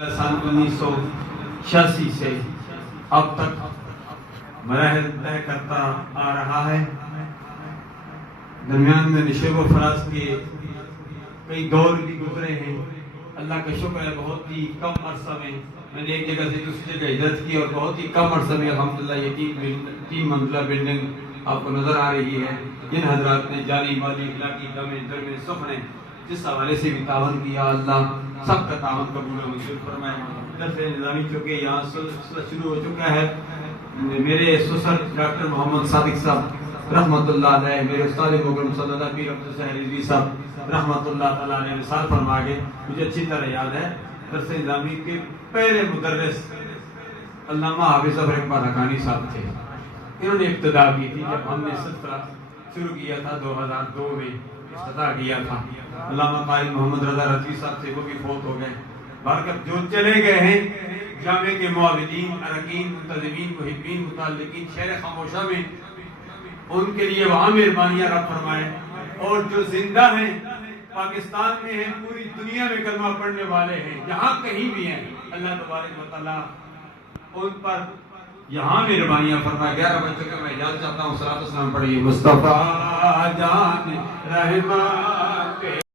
سن 1986 سے اب تک مراحل طے کرتا آ رہا ہے۔ درمیان میں نشیب و فراز کے کئی دور بھی گزرے ہیں۔ اللہ کا شکر ہے بہت ہی کم عرصہ میں نے ایک جگہ سے دوسری جگہ ہجرت کی اور بہت ہی کم عرصہ میں الحمدللہ یہ 3 منزلہ بلڈنگ آپ کو نظر آ رہی ہے۔ جن حضرات نے جانی مالی اخلاقی دم جرم سخن جس حوالے سے بھی تعاون کیا، اللہ سب کا تعاون قبول و منظور فرمائے۔ درس نظامی چونکہ یہاں سلسلہ شروع ہو چکا ہے، میرے سسر ڈاکٹر محمد صادق صاحب رحمۃ اللہ علیہ، میرے استاد مکرم صلی اللہ پیر عبدالسحر رضوی صاحب رحمۃ اللہ تعالیٰ علیہ مثال فرما کے مجھے اچھی طرح یاد ہے درس نظامی کے پہلے مدرس علامہ حافظ ظفر اقبال حقانی صاحب تھے۔ انہوں نے ابتدا کی تھی جب ہم نے سلسلہ شروع کیا تھا 2002 میں افتتاح کیا تھا۔ علامہ قاری محمد رضا رضوی صاحب تھے، وہ بھی فوت ہو گئے۔ برکت جو چلے گئے ہیں جامعہ کے معاونین، اراکین، منتظمین، محبین، متعلقین شہر خاموشہ میں، ان کے لیے وہاں مہربانیاں رب فرمائے، اور جو زندہ ہیں پاکستان میں ہیں، پوری دنیا میں کلمہ پڑھنے والے ہیں، جہاں کہیں بھی ہیں، اللہ تبارک و تعالیٰ ان پر یہاں مہربانیاں فرمائے۔ 11 بچوں کا میں اجازت چاہتا ہوں، صلاۃ و سلام پڑھیے مصطفیٰ جان رحمان